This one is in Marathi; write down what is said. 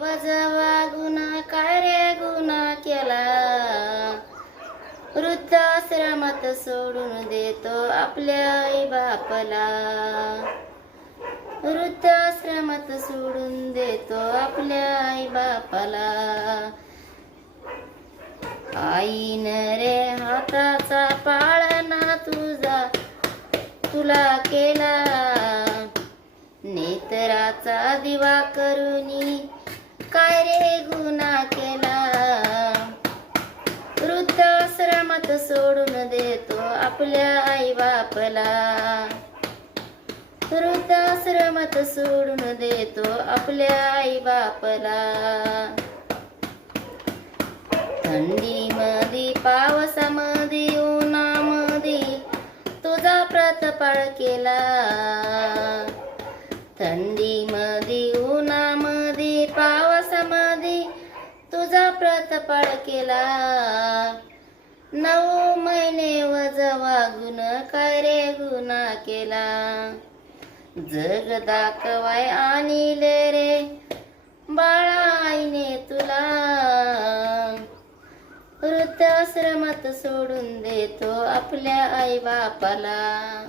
वजवा गुन्हा काय रे गुन्हा केला. वृद्धाश्रमात सोडून देतो आपल्या आई बापाला. वृद्धाश्रमात सोडून देतो आपल्या आई बापाला. आईन रे हाताचा पाळणा तुझा तुला केला. नेत्राचा दिवा करुनी काय रे गुन्हा केला? वृद्धाश्रमात सोडून देतो आपल्या आई बापला. वृद्धाश्रमात सोडून देतो आपल्या आई बापला. थंडीमध्ये पावसामध्ये उन्हामध्ये तुझा प्रतपाळ केला. तुझा केला. नऊ महिने वज गुण काय रे गुन्हा केला? जग दाखवाय आणले रे बाळा आईने तुला. वृद्धाश्रमात सोडून देतो आपल्या आई बापाला.